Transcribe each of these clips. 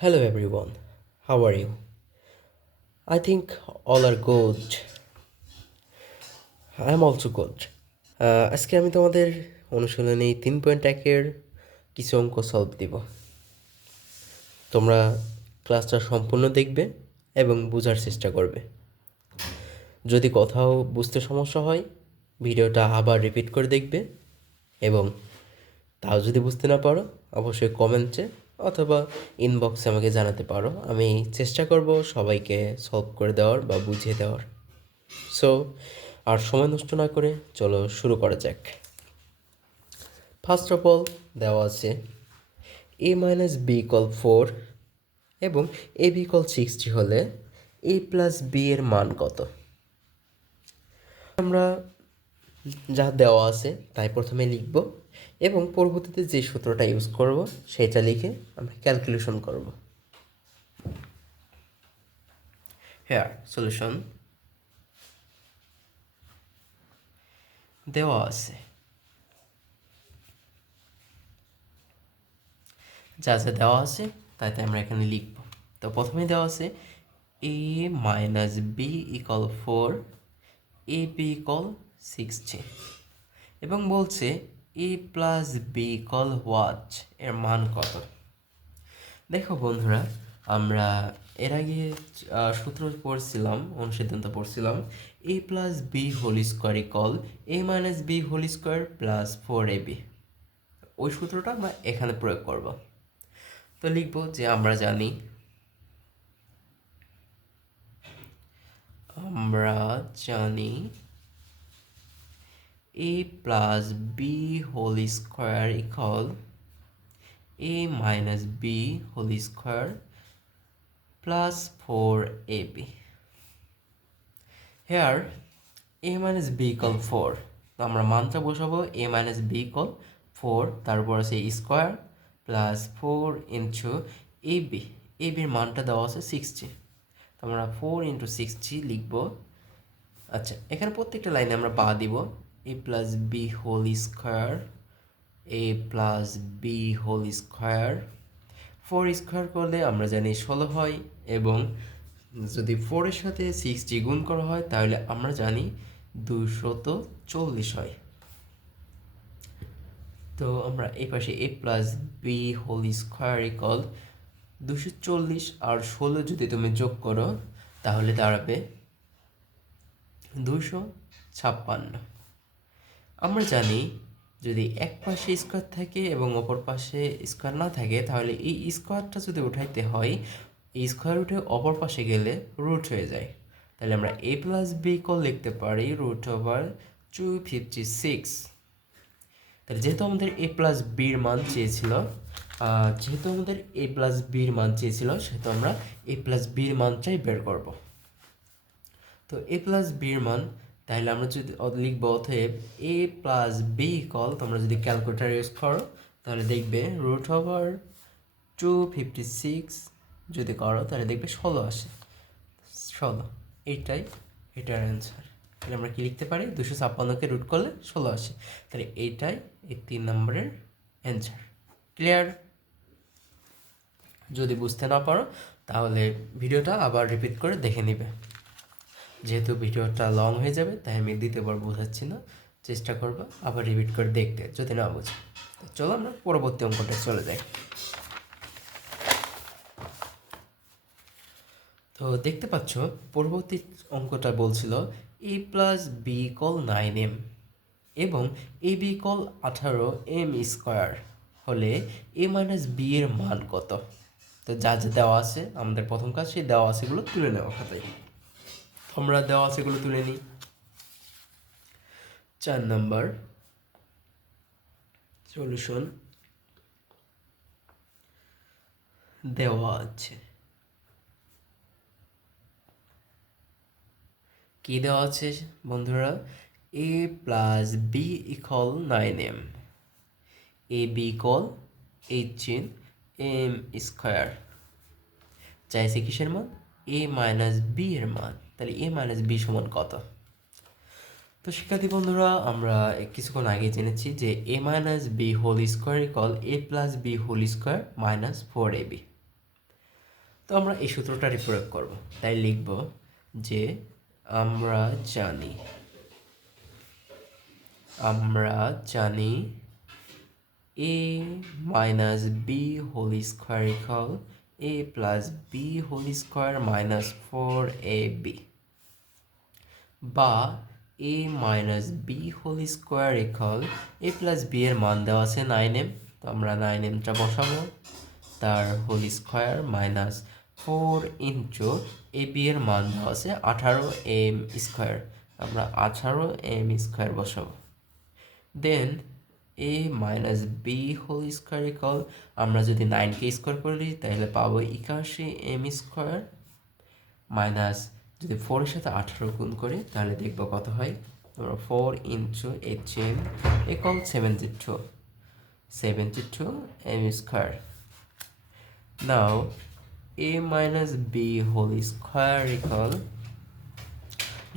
Hello everyone, how are you? I think all are good. I am also good. আহ, আজকে আমি তোমাদের অনুশীলনী তিন পয়েন্ট একের কিছু অঙ্ক সলভ দিব তোমরা ক্লাসটা সম্পূর্ণ দেখবে এবং বোঝার চেষ্টা করবে যদি কোথাও বুঝতে সমস্যা হয় ভিডিওটা আবার রিপিট করে দেখবে এবং তাও যদি বুঝতে না পারো অবশ্যই কমেন্টে অথবা ইনবক্সে আমাকে জানাতে পারো। আমি চেষ্টা করব সবাইকে সলভ করে দেওয়ার বা বুঝিয়ে দেওয়ার। সো আর সময় নষ্ট না করে চলো শুরু করা যাক। ফার্স্ট অফ অল দেওয়া আছে A minus B equal four এবং এ বি কল সিক্সটি হলে এ প্লাস বি এর মান কত? আমরা যা দেওয়া আছে তাই প্রথমে লিখব। এবং পরবর্তীতে যে সূত্রটা ইউজ করব, সেটা লিখে আমরা ক্যালকুলেশন করব। হেয়ার সলিউশন দেওয়া আছে। যা যা দেওয়া আছে তাই আমরা এখানে লিখব। তো প্রথমে দেওয়া আছে A minus B equal four A B equal sixty এবং বলছে A plus B equal what এর মান কত? দেখো বন্ধুরা, আমরা এর আগে সূত্র পড়ছিলাম, অনুসিদ্ধান্ত পড়ছিলাম A plus B whole square equal A minus B whole square plus four A B ওই সূত্রটা আমরা এখানে প্রয়োগ করব। তো লিখব যে আমরা জানি আমরা জানি B whole square equal A minus B whole square plus four A B here A minus B equal four তো আমরা মানটা বসাবো A minus B equal four তারপর আছে square plus four into A B A বির মানটা দেওয়া আছে সিক্সটি তো আমরা ফোর ইন্টু সিক্সটি লিখব। আচ্ছা এখানে প্রত্যেকটা লাইনে আমরা পা দিব। A plus B whole square A plus B whole square four square করলে আমরা জানি ষোলো হয় এবং যদি ফোরের সাথে সিক্সটি গুণ করা হয়, তাহলে আমরা জানি দুশত চল্লিশ হয়। তো আমরা এই পাশে A plus B whole square equal দুশো চল্লিশ আর ষোলো যদি তুমি যোগ করো, তাহলে দাঁড়াবে দুশো ছাপ্পান্ন। আমরা জানি যদি এক পাশে স্কোয়ার থাকে এবং অপর পাশে স্কোয়ার না থাকে, তাহলে এই স্কোয়ারটা যদি উঠাইতে হয়, এই স্কোয়ার উঠে অপর পাশে গেলে রুট হয়ে যায়। তাহলে আমরা এ প্লাস বি কল লিখতে পারি root over two fifty six তাহলে যেহেতু আমাদের এ প্লাস বির মান চেয়েছিল যেহেতু আমাদের এ প্লাস বির মান চেয়েছিল, সেহেতু আমরা এ প্লাস বির মানটাই বের করব। তো এ প্লাস বির মান তাহলে আমরা যদি লিখব অতএব এ প্লাস বি কল তোমরা যদি ক্যালকুলেটার ইউজ করো, তাহলে দেখবে root over two fifty six যদি করো, তাহলে দেখবে ষোলো আসে। ষোলো এইটাই এটার অ্যান্সার তাহলে আমরা কি লিখতে পারি? দুশো ছাপ্পান্নকে রুট করলে ষোলো আসে। তাহলে এইটাই এই তিন নম্বরের অ্যান্সার ক্লিয়ার যদি বুঝতে না পারো, তাহলে ভিডিওটা আবার রিপিট করে দেখে নিবে। যেহেতু ভিডিওটা লং হয়ে যাবে, তাই আমি দ্বিতীয়বার বোঝাচ্ছি না। চেষ্টা করব, আবার রিপিট করে দেখতে, যদি না বুঝি। চলো আমরা পরবর্তী অঙ্কটা চলে যাই। তো দেখতে পাচ্ছ, পরবর্তী অঙ্কটা বলছিল A plus B equal nine M এবং এ বি কল আঠারো এম স্কোয়ার হলে এ মাইনাস বি এর মান কত? তো যা যা দেওয়া আছে, আমাদের প্রথম কাজ, সেই দেওয়া আছেগুলো তুলে নেওয়া খাতায়। আমরা দেওয়া আছেগুলো তুলে নিই। চার নাম্বার। সলিউশন দেওয়া আছে। কি দেওয়া আছে বন্ধুরা? A plus B equal nine M A B equal eighteen M square চাইছে কিসের মান? এ মাইনাস বি এর মান। তাহলে এ মাইনাস বি সমান কত? তো শিক্ষার্থী বন্ধুরা, আমরা কিছুক্ষণ আগে জেনেছি যে A minus B whole square equal A plus B whole square minus four A B তো আমরা এই সূত্রটারই প্রয়োগ করব। তাই লিখব যে আমরা জানি আমরা জানি A minus B whole square equal A plus B whole square minus four A B বা A minus B whole square equal A plus B এর মান দেওয়া আছে নাইন এম তো আমরা নাইন এমটা বসাবো। তার whole square minus four into A B এর মান দেওয়া আছে আঠারো এম স্কোয়ার আমরা আঠারো এম স্কোয়ার বসাবো। Then A minus B whole square equal আমরা যদি নাইনকে স্কোয়ার করি তাহলে পাবো একাশি এম স্কোয়ার মাইনাস যদি ফোরের সাথে আঠারো গুণ করি, তাহলে দেখব কত হয়? আমরা four into H M equal seventy two seventy two M square now A minus B whole square equal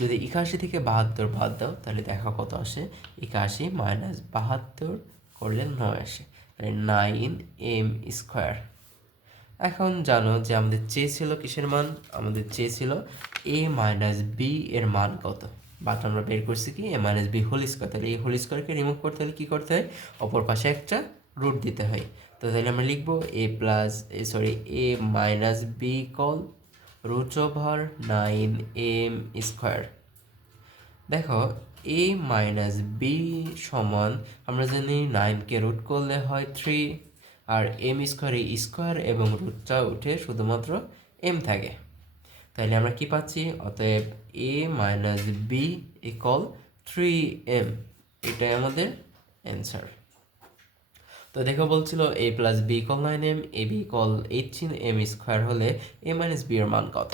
যদি একাশি থেকে বাহাত্তর বাদ দাও, তাহলে দেখা কত আসে? একাশি মাইনাস বাহাত্তর করলে নয় আসে। তাহলে নাইন এম স্কোয়ার এখন জানো যে আমাদের চেয়েছিল কিসের মান? আমাদের চেয়েছিল এ মাইনাস বি এর মান কত? বাট আমরা বের করছি কি A minus B whole square তাহলে এই হোল স্কোয়ারকে রিমুভ করতে হলে কী করতে হয়? অপর পাশে একটা রুট দিতে হয়। তো তাহলে আমরা লিখব A plus A sorry A minus B equal root over nine M square. দেখো, এ মাইনাস বি সমান, আমরা জানি নাইনকে রুট করলে হয় থ্রি, আর এম স্কোয়ারে স্কোয়ার এবং রুটটা উঠে শুধুমাত্র এম থাকে। তাহলে আমরা কি পাচ্ছি? অতএব A minus B equal three M, এটাই আমাদের অ্যান্সার তো দেখো বলছিল A plus B equal nine M A B equal eighteen M square হলে এ মাইনাস বি এর মান কত?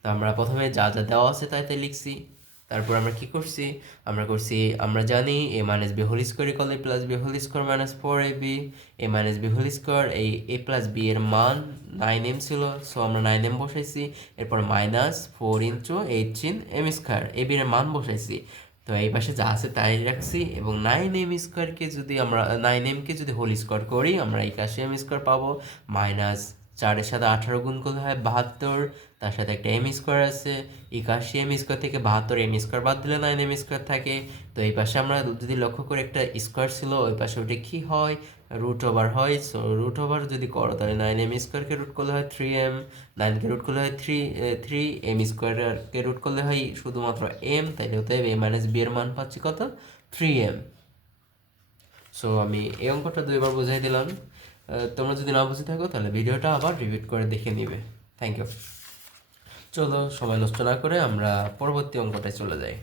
তো আমরা প্রথমে যা যা দেওয়া আছে তাই তাই লিখছি। তারপর আমরা কি করছি? আমরা করছি, আমরা জানি A minus B whole square equal A plus B whole square minus four A B A minus B whole square এই এ প্লাস বি এর মান নাইন এম ছিল। সো আমরা নাইন এম বসাইছি। এরপর minus four into eighteen M square A B এর মান বসাইছি। তো এই পাশে যা আছে তাই রাখছি এবং নাইন এম স্কোয়ারকে যদি আমরা নাইন এমকে যদি হোল স্কোয়ার করি, আমরা একাশি এম স্কোয়ার পাবো মাইনাস চারের সাথে আঠারো গুণ করলে হয় বাহাত্তর, তার সাথে একটা এম স্কোয়ার আছে, একাশি এম স্কোয়ার থেকে বাহাত্তর এম স্কোয়ার বাদ দিলে নাইন এম স্কোয়ার থাকে। তো এই পাশে আমরা যদি লক্ষ্য করে একটা স্কোয়ার ছিল, ওই পাশে ওটা কী হয়? রুট ওভার হয়। সো রুট ওভার যদি করো, তাহলে নাইন এম স্কোয়ারকে রুট করলে হয় থ্রি এম নাইনকে রুট করলে হয় থ্রি থ্রি এম স্কোয়ারকে রুট করলে হয় শুধুমাত্র এম তাই হতে এ মাইনাস বি এর মান পাচ্ছি কত? থ্রি এম সো আমি এই অঙ্কটা দুইবার বুঝাই দিলাম। তোমরা যদি না বুঝে থাকো, তাহলে ভিডিওটা আবার রিপিট করে দেখে নিবে। থ্যাংক ইউ চলো, সময় নষ্ট না করে আমরা পরবর্তী অঙ্কটায় চলে যাই।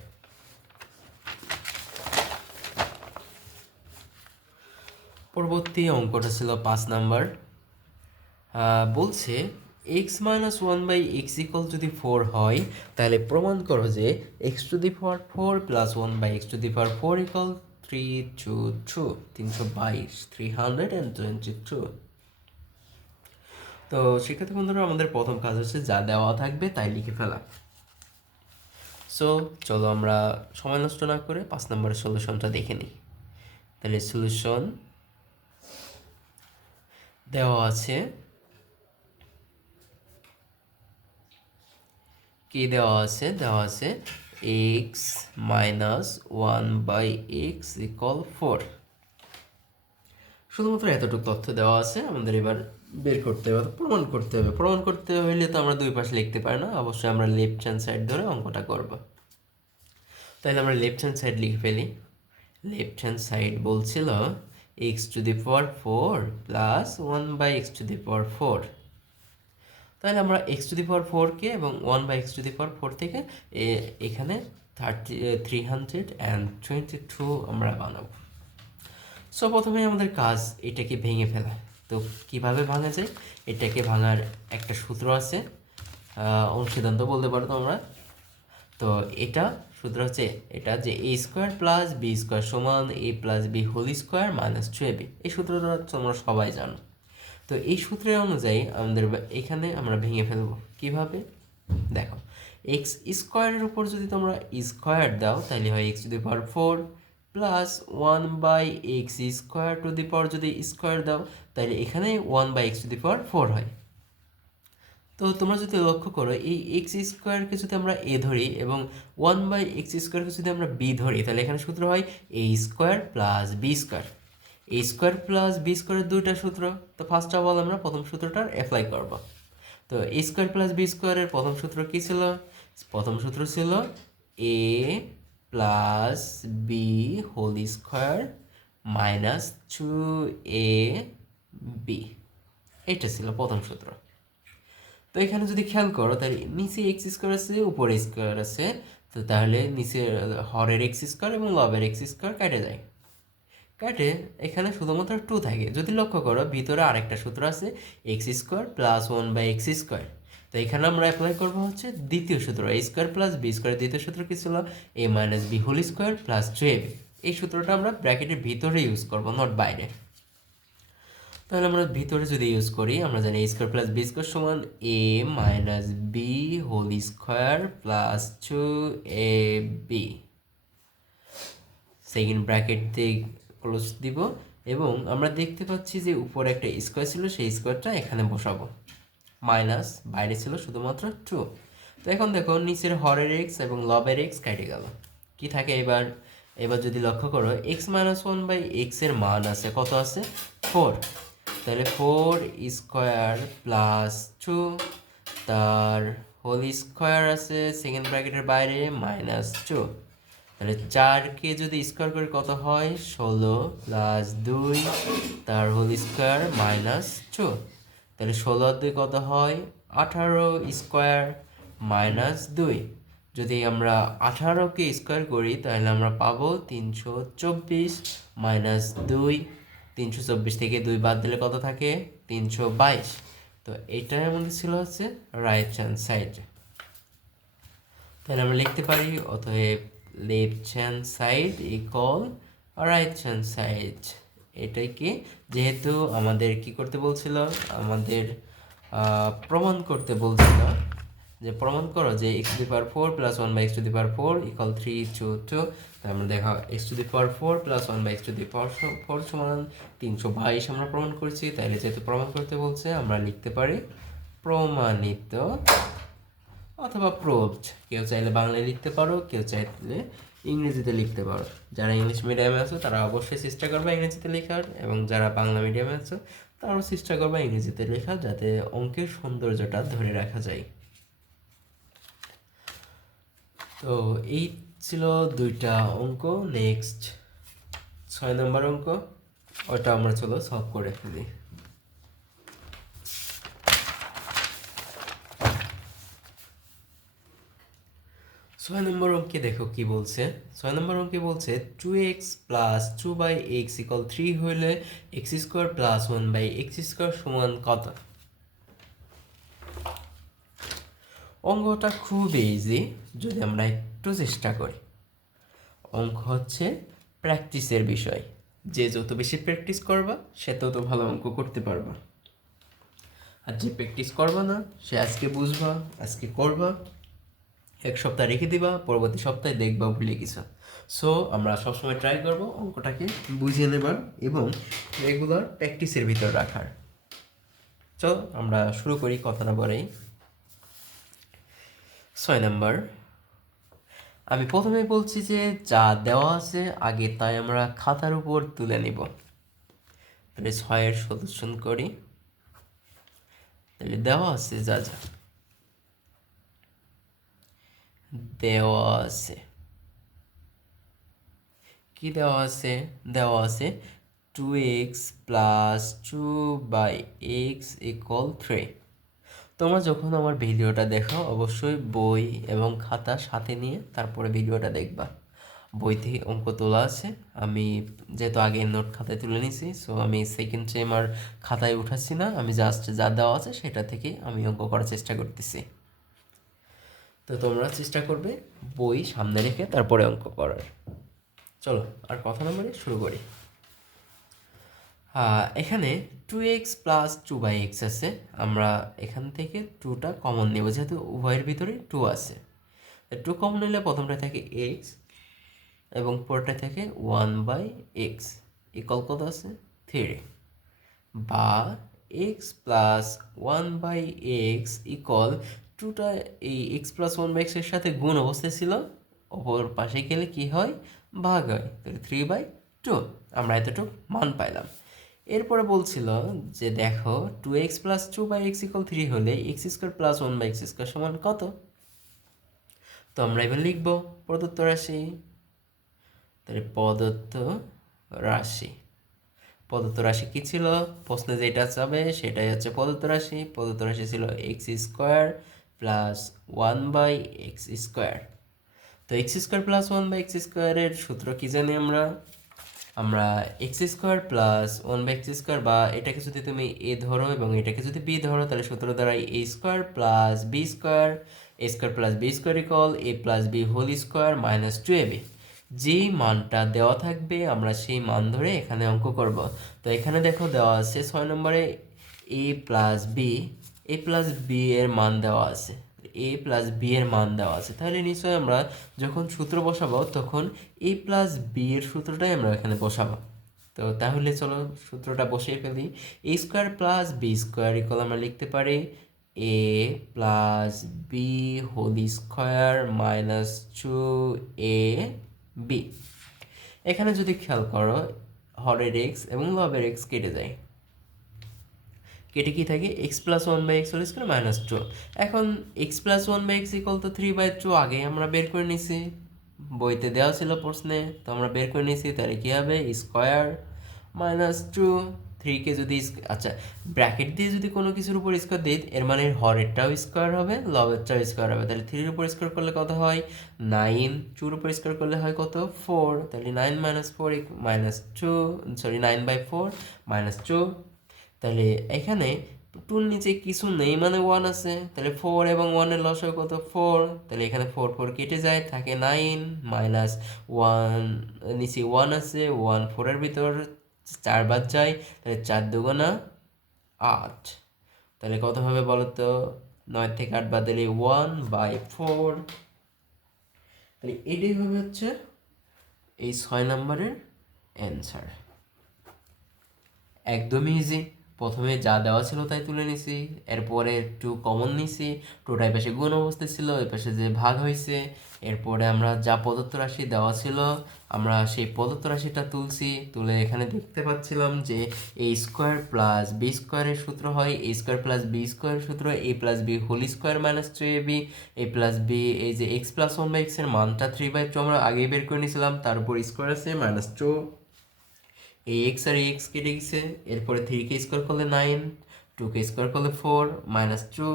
পরবর্তী অঙ্কটা ছিল পাঁচ নাম্বার। বলছে X minus one by X equal যদি ফোর হয়, তাহলে প্রমাণ করো যে X to the power four plus one by X to the power four equal three two two তিনশো বাইশ three hundred and twenty two তো সেক্ষেত্রে বন্ধুরা, আমাদের প্রথম কাজ হচ্ছে যা দেওয়া থাকবে তাই লিখে ফেলা। সো চলো আমরা সময় নষ্ট না করে পাঁচ নম্বরের সলিউশনটা দেখে নিই। তাহলে সলিউশন দেওয়া আছে। কি দেওয়া আছে? দেওয়া আছে X minus one by X equal four শুধুমাত্র এতটুকু তথ্য দেওয়া আছে, আমাদের এবার বের করতে হবে প্রমাণ করতে হবে। প্রমাণ করতে হলে তো আমরা দুই পাশে লিখতে পারি না, অবশ্যই আমরা লেফট হ্যান্ড সাইড ধরে অঙ্কটা করব। তাহলে আমরা লেফট হ্যান্ড সাইড লিখে ফেলি। লেফট হ্যান্ড সাইড বলছিল X to the power four plus one by X to the power four তাহলে আমরা এক্স টু দি পাওয়ার ফোরকে এবং one by X to the power four থেকে এখানে thirty three hundred and twenty two আমরা বানাবো। So প্রথমে আমাদের কাজ এটাকে ভেঙে ফেলা। তো, কীভাবে ভাঙা যায়? এটাকে ভাঙার একটা সূত্র আছে অনুসিদ্ধান্ত বলতে পারো তোমরা। তো, এটা সূত্র হচ্ছে এটা যে A square plus B square সমান A plus B whole square minus two A B এই সূত্রটা তোমরা সবাই জানো। তো এই সূত্রের অনুযায়ী আমাদের এখানে আমরা ভেঙে ফেলব। কীভাবে? দেখো এক্স স্কোয়ারের উপর যদি তোমরা স্কোয়ার দাও তাহলে হয় X to the power four plus one by X square to the power যদি স্কোয়ার দাও তাহলে এখানে one by X to the power four হয়। তো তোমরা যদি লক্ষ্য করো, এই এক্স স্কোয়ারকে যদি আমরা এ ধরি এবং ওয়ান বাই এক্স স্কোয়ারকে যদি আমরা বি ধরি তাহলে এখানে সূত্র হয় A square plus B square A square plus B স্কোয়ারের দুইটা সূত্র, তো ফার্স্ট অফ অল আমরা প্রথম সূত্রটার অ্যাপ্লাই করব। তো এ স্কোয়ার প্লাস বি স্কোয়ারের প্রথম সূত্র কী ছিল? প্রথম সূত্র ছিল A plus B whole square minus two A B এটা ছিল প্রথম সূত্র। তো এখানে যদি খেয়াল করো, তাহলে নিচে এক্স স্কোয়ার আছে, উপরে স্কোয়ার আছে, তো তাহলে নিচে হরের এক্স স্কোয়ার এবং লবের এক্স স্কোয়ার কেটে যায়। কাটে, এখানে শুধুমাত্র টু থাকে। যদি লক্ষ্য করো, ভিতরে আরেকটা সূত্র আছে X square plus one by X square তো এখানে আমরা অ্যাপ্লাই করব হচ্ছে দ্বিতীয় সূত্র। A square plus B square দ্বিতীয় সূত্র কি ছিল? A minus B whole square plus two A এই সূত্রটা আমরা ব্র্যাকেটের ভিতরে ইউজ করব নট বাইরে। তাহলে আমরা ভিতরে যদি ইউজ করি, আমরা জানি A square plus B square সমান A minus B whole square plus two A B second bracket দিয়ে ক্লোজ দিব এবং আমরা দেখতে পাচ্ছি যে উপরে একটা স্কোয়ার ছিল, সেই স্কোয়ারটা এখানে বসাবো। মাইনাস বাইরে ছিল শুধুমাত্র টু তো এখন দেখো, নিচের হরের এক্স এবং লবের এক্স কেটে গেল। কি থাকে এবার? এবার যদি লক্ষ্য করো এক্স মাইনাস ওয়ান বাই এক্সের মান আছে, কত আছে? ফোর তাহলে ফোর স্কোয়ার প্লাস টু তার হোল স্কোয়ার আছে সেকেন্ড ব্র্যাকেটের বাইরে মাইনাস টু তাহলে চারকে যদি স্কোয়ার করে কত হয়? ষোলো প্লাস দুই, তার হোল স্কোয়ার মাইনাস টু তাহলে ষোলো দুই কত হয়? আঠারো স্কোয়ার মাইনাস দুই। যদি আমরা আঠারোকে স্কোয়ার করি, তাহলে আমরা পাবো তিনশো চব্বিশ মাইনাস দুই। তিনশো চব্বিশ থেকে দুই বাদ দিলে কত থাকে? তিনশো বাইশ। তো এটাই আমাদের ছিল হচ্ছে রাইট হ্যান্ড সাইড তাহলে আমরা লিখতে পারি, অতএব left hand side equal right hand side এটাই কি? যেহেতু আমাদের কি করতে বলছিল? আমাদের প্রমাণ করতে বলছিল যে প্রমাণ করো যে X to the power four plus one by X to the power four equal three two two আমরা দেখা X to the power four plus one by X to the power four সমান তিনশো বাইশ আমরা প্রমাণ করছি। তাইলে যেহেতু প্রমাণ করতে বলছে, আমরা লিখতে পারি প্রমাণিত অথবা প্রোভড কেউ চাইলে বাংলায় লিখতে পারো, কেউ চাইলে ইংরেজিতে লিখতে পারো। যারা ইংলিশ মিডিয়ামে আছো, তারা অবশ্যই চেষ্টা করবে ইংরেজিতে লেখার, এবং যারা বাংলা মিডিয়ামে আছো, তারাও চেষ্টা করবে ইংরেজিতে লেখা যাতে অঙ্কের সৌন্দর্যটা ধরে রাখা যায়। তো এই ছিল দুইটা অঙ্ক। নেক্সট ছয় নম্বর অঙ্ক। ওটা আমরা চলো সলভ করে ফেলি। ছয় নম্বর অঙ্কে দেখো কি বলছে। ছয় নম্বর অঙ্কে বলছে two X plus two by X equal three হইলে X square plus one by X square সমান কত? অঙ্কটা খুব ইজি যদি আমরা একটু চেষ্টা করি। অঙ্ক হচ্ছে প্র্যাকটিসের বিষয়। যে যত বেশি প্র্যাকটিস করবা, সে তত ভালো অঙ্ক করতে পারবা। আর যে প্র্যাকটিস করবা না, সে আজকে বুঝবা, আজকে করবা এক সপ্তাহ রেখে দিবা, পরবর্তী সপ্তাহে দেখবা, ভুলে গেছো। সো আমরা সবসময় ট্রাই করব অঙ্কটাকে বুঝিয়ে নেবার এবং রেগুলার প্র্যাকটিসের ভিতর রাখার। চলো, আমরা শুরু করি কথা না বলেই। ছয় নাম্বার। আমি প্রথমে বলছি যে, যা দেওয়া আছে, আগে তাই আমরা খাতার উপর তুলে নিব। তাহলে ছয়ের সদস্যন করি। তাহলে দেওয়া আছে যা যা। দেওয়া আছে। কি দেওয়া আছে? দেওয়া আছে two X plus two by X equal three তোমরা যখন আমার ভিডিওটা দেখো, অবশ্যই বই এবং খাতা সাথে নিয়ে তারপরে ভিডিওটা দেখবা। বই থেকে অঙ্ক তোলা আছে। আমি যেহেতু আগে নোট খাতায় তুলে নিছি সো আমি সেকেন্ড টাইম আর খাতায় উঠাচ্ছি না। আমি জাস্ট যা দেওয়া আছে সেটা থেকে আমি অঙ্ক করার চেষ্টা করতেছি। তো তোমরা চেষ্টা করবে বই সামনে রেখে তারপরে অঙ্ক করার। চলো, আর কথা নম্বরে শুরু করি। এখানে two X plus two by X আছে। আমরা এখান থেকে টুটা কমন নেব, যেহেতু উভয়ের ভিতরে টু আছে। টু কমন নিলে প্রথমটা থাকে এক্স এবং পরটা থেকে ওয়ান বাই এক্স ইকল কত আছে? থ্রি বা X plus one by X equal টুটা এই এক্স প্লাস ওয়ান বাই এক্সের সাথে গুণ অবস্থায় ছিল, অপর পাশে গেলে কি হয়? ভাগ হয়। তাহলে থ্রি বাই টু আমরা এতটুকু মান পাইলাম। এরপরে বলছিল যে দেখো two X plus two by X equal three হলে X square plus one by X square সমান কত? তো আমরা এবার লিখব প্রদত্ত রাশি। তাহলে প্রদত্ত রাশি। প্রদত্ত রাশি কী ছিল? প্রশ্নে যেটা যাবে সেটাই হচ্ছে প্রদত্ত রাশি। প্রদত্ত রাশি ছিল X square plus one by X square তো X square plus one by X স্কোয়ারের সূত্র কি জানি আমরা? আমরা X square plus one by X square বা এটাকে যদি তুমি এ ধরো এবং এটাকে যদি বি ধরো, তাহলে সূত্র দ্বারা A square plus B square A square plus B square equal A plus B whole square minus two A B যেই মানটা দেওয়া থাকবে, আমরা সেই মান ধরে এখানে অঙ্ক করব। তো এখানে দেখো দেওয়া আছে ছয় নম্বরে A plus B A plus B এর মান দেওয়া আছে। এ প্লাস বি এর মান দেওয়া আছে। তাহলে নিশ্চয়ই আমরা যখন সূত্র বসাবো, তখন এ প্লাস বি এর সূত্রটাই আমরা এখানে বসাবো। তো তাহলে চলো সূত্রটা বসিয়ে ফেলি। A square plus B square equal আমরা লিখতে পারি A plus B whole square minus two A B এখানে যদি খেয়াল করো, হরের এক্স এবং লবের এক্স কেটে যায়। কেটে কি থাকে? X plus one by X whole square minus two এখন X plus one by X equal তো থ্রি বাই টু আগে আমরা বের করে নিছি। বইতে দেওয়া ছিল প্রশ্নে, তো আমরা বের করে নিছি, তাহলে কী হবে? স্কোয়ার মাইনাস টু থ্রিকে যদি আচ্ছা ব্র্যাকেট দিয়ে যদি কোনো কিছুর উপর স্কোয়ার দিই, এর মানে হরেরটাও স্কোয়ার হবে লবেরটাও স্কোয়ার হবে। তাহলে থ্রির উপর স্কোয়ার করলে কত হয়? নাইন টুর উপর স্কোয়ার করলে হয় কত? ফোর তাহলে nine minus four minus two sorry nine by four minus two তাহলে এখানে টুর নিচে কিছু নেই মানে ওয়ান আছে। তাহলে ফোর এবং ওয়ানের লস হয় কত? ফোর তাহলে এখানে ফোর ফোর কেটে যায়, থাকে নাইন মাইনাস ওয়ান নিচে ওয়ান আছে ওয়ান ফোরের ভিতর চার বাদ যায়, তাহলে চার দুগুণা আট। তাহলে কত হবে বলো তো নয় থেকে আট বাদ দিলে ওয়ান বাই ফোর তাহলে এটাই হবে হচ্ছে এই ছয় নম্বরের অ্যান্সার একদমই ইজি প্রথমে যা দেওয়া ছিল তাই তুলে নিছি, এরপরে একটু কমন নিছি টোটাই পাশে গুণ অবস্থা ছিল এই পাশে যে ভাগ হয়েছে এরপরে আমরা যা প্রদত্ত রাশি দেওয়া ছিল, আমরা সেই প্রদত্ত রাশিটা তুলছি, তুলে এখানে দেখতে পাচ্ছিলাম যে এ স্কোয়ার প্লাস বি স্কোয়ারের সূত্র হয় এ স্কোয়ার প্লাস বি স্কোয়ারের সূত্র A plus B whole square minus two A B A plus B এই যে এক্স প্লাস ওয়ান বাই এক্সের মানটা থ্রি বাই টু আমরা আগেই বের করে নিয়েছিলাম তার উপর স্কোয়ার আছে মাইনাস টু এই এক্স আর এক্স কেটে গেছে, এরপরে থ্রিকে স্কোয়ার করলে নাইন টুকে স্কোয়ার করলে ফোর মাইনাস টু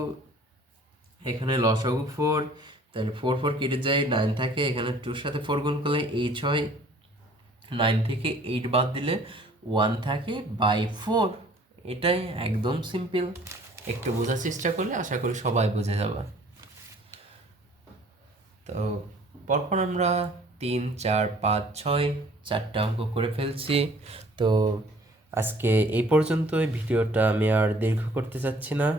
এখানে লসাগু ফোর তাহলে ফোর ফোর কেটে যায় নাইন থাকে, এখানে টুর সাথে ফোর গুণ করলে এইট হয় নাইন থেকে এইট বাদ দিলে ওয়ান থাকে বাই ফোর এটাই একদম সিম্পল একটু বোঝার চেষ্টা করলে আশা করি সবাই বুঝে যাবে। তো পরপর আমরা তিন, চার, পাঁচ, ছয়, চারটা অঙ্ক করে ফেলছি। তো আজকে এই পর্যন্তই। ভিডিওটা আমি আর দীর্ঘ করতে চাচ্ছি না।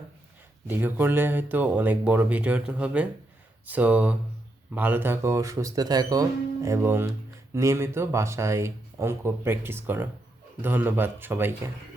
দীর্ঘ করলে হয়তো অনেক বড় ভিডিও হবে। সো ভালো থাকো, সুস্থ থাকো এবং নিয়মিত বাসায় অঙ্ক প্র্যাকটিস করো। ধন্যবাদ সবাইকে।